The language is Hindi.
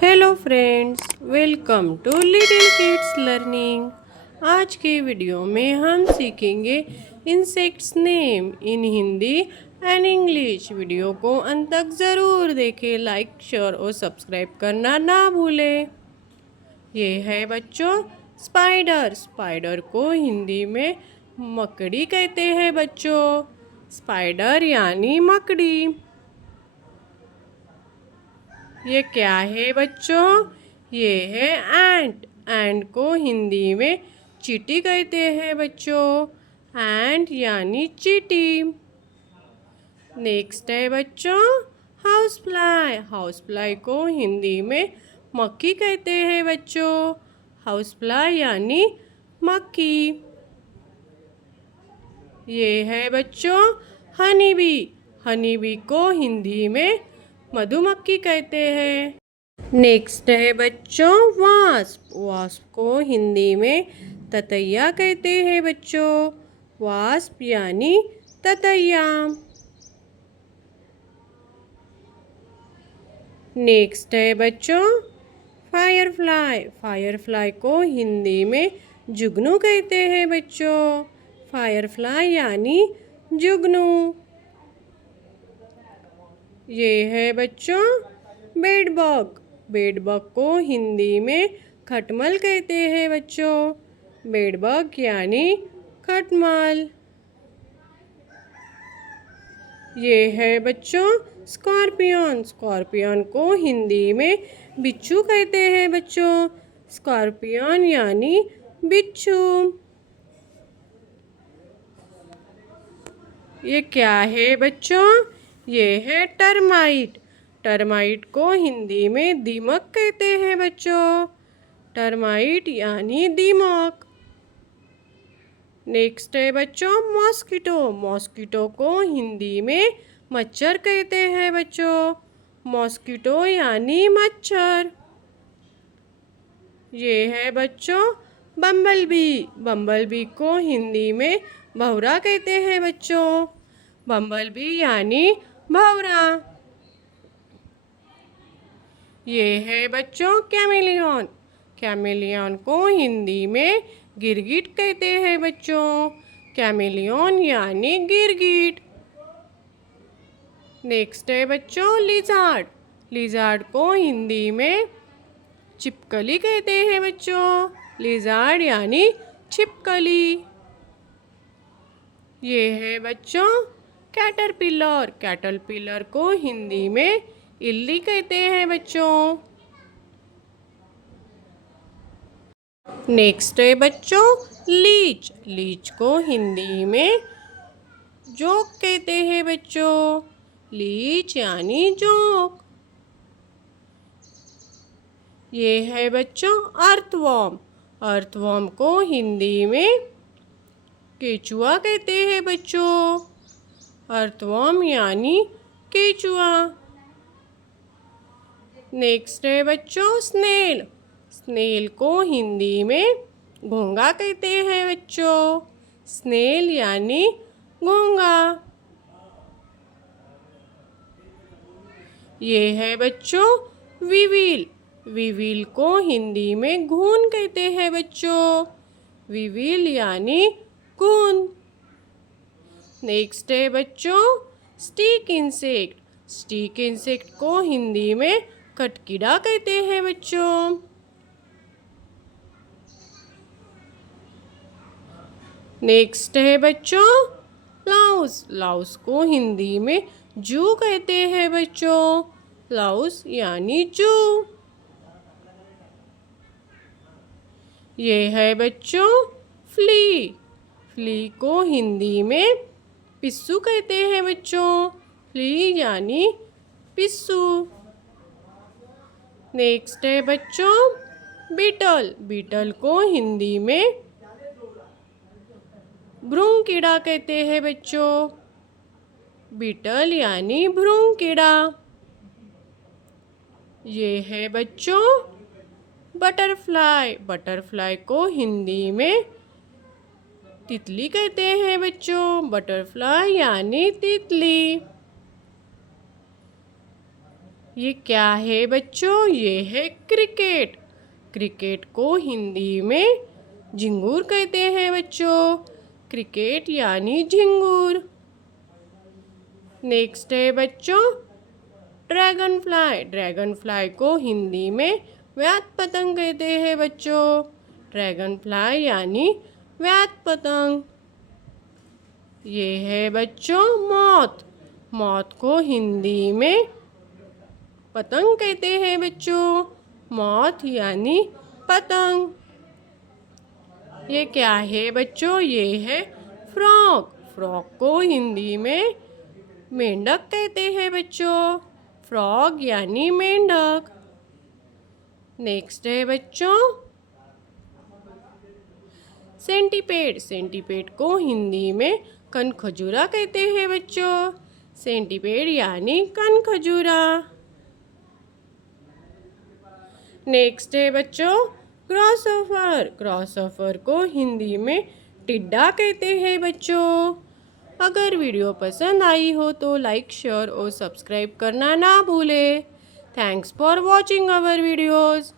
Hello friends, welcome to little kids learning. आज के वीडियो में हम सीखेंगे insects name in Hindi and English. Video को अंत तक ज़रूर देखें। लाइक, शेयर और सब्सक्राइब करना ना भूलें। ये है बच्चों स्पाइडर। स्पाइडर को हिंदी में मकड़ी कहते हैं बच्चों। स्पाइडर यानी मकड़ी। ये क्या है बच्चों? ये है एंट। एंट को हिंदी में चींटी कहते हैं बच्चों। एंट यानी चींटी। नेक्स्ट है बच्चों हाउस फ्लाई। हाउस फ्लाई को हिंदी में मक्खी कहते हैं बच्चों। हाउस फ्लाई यानी मक्खी। ये है बच्चों हनी बी। हनी बी को हिंदी में मधुमक्खी कहते हैं। नेक्स्ट है बच्चों वास्प। वास्प को हिंदी में ततैया कहते हैं बच्चों। वास्प यानी ततैया। नेक्स्ट है बच्चों फायरफ्लाई। फायरफ्लाई को हिंदी में जुगनू कहते हैं बच्चों। फायरफ्लाई यानी जुगनू। ये है बच्चों बेडबग। बेडबग को हिंदी में खटमल कहते हैं बच्चों। बेडबग यानी खटमल। ये है बच्चों स्कॉर्पियन। स्कॉर्पियन को हिंदी में बिच्छू कहते हैं बच्चों। स्कॉर्पियन यानी बिच्छू। ये क्या है बच्चों? ये है टर्माइट। टर्माइट को हिंदी में दीमक कहते हैं बच्चों। टर्माइट यानी दीमक। नेक्स्ट है बच्चों मॉस्किटो। मॉस्किटो को हिंदी में मच्छर कहते हैं बच्चों। मॉस्किटो यानी मच्छर। ये है बच्चों बम्बल बी। बम्बल बी को हिंदी में भौरा कहते हैं बच्चों। बम्बल बी यानी भौरा। ये है बच्चों कैमेलियन। कैमेलियन को हिंदी में गिरगिट कहते हैं बच्चों। कैमेलियन यानी गिरगिट। नेक्स्ट है बच्चों लिजार्ड। लिजार्ड को हिंदी में छिपकली कहते हैं बच्चों। लिजार्ड यानी छिपकली। ये है बच्चों कैटरपिलर। कैटरपिलर को हिंदी में इल्ली कहते हैं बच्चों। नेक्स्ट है बच्चों लीच। लीच को हिंदी में जोक कहते हैं बच्चों। लीच यानी जोक। ये है बच्चों अर्थवॉर्म। अर्थवॉर्म को हिंदी में केचुआ कहते हैं बच्चों। अर्थवॉर्म यानी केचुआ। नेक्स्ट है बच्चों स्नेल। स्नेल को हिंदी में घोंगा कहते हैं बच्चों। स्नेल यानी घोंगा। ये है बच्चों विविल। विविल को हिंदी में घून कहते हैं बच्चों। विविल यानी घून। नेक्स्ट है बच्चों स्टिक इंसेक्ट। स्टिक इंसेक्ट को हिंदी में खटकीड़ा कहते हैं बच्चों। नेक्स्ट है बच्चों लाउस। लाउस को हिंदी में जू कहते हैं बच्चों। लाउस यानी जू। ये है बच्चों फ्ली। फ्ली को हिंदी में पिस्सू कहते हैं बच्चों। फ्ली यानी पिस्सू। नेक्स्ट है बच्चों बीटल। बीटल को हिंदी में भ्रूण कीड़ा कहते हैं बच्चों। बीटल यानी भ्रूण कीड़ा। ये है बच्चों बटरफ्लाई। बटरफ्लाई को हिंदी में तितली कहते हैं बच्चों। बटरफ्लाई यानी तितली। ये क्या है बच्चों? ये है क्रिकेट। क्रिकेट को हिंदी में झिंगूर कहते हैं बच्चों। क्रिकेट यानी झिंगूर। नेक्स्ट है बच्चों ड्रैगन फ्लाई। ड्रैगन फ्लाई को हिंदी में व्यात पतंग कहते हैं बच्चों। ड्रैगन फ्लाई यानी व्यात पतंग। ये है बच्चों मौत। मौत को हिंदी में पतंग कहते हैं बच्चों। मौत यानी पतंग। ये क्या है बच्चों? ये है फ्रॉक। फ्रॉक को हिंदी में मेंढक कहते हैं बच्चों। फ्रॉग यानी मेंढक। नेक्स्ट है बच्चों सेंटीपेड। सेंटीपेड को हिंदी में कनखजूरा कहते हैं बच्चों। सेंटीपेड यानी कनखजूरा। नेक्स्ट है बच्चों ग्रॉसहॉपर। ग्रॉसहॉपर को हिंदी में टिड्डा कहते हैं बच्चों। अगर वीडियो पसंद आई हो तो लाइक शेयर और सब्सक्राइब करना ना भूलें। Thanks for watching our videos.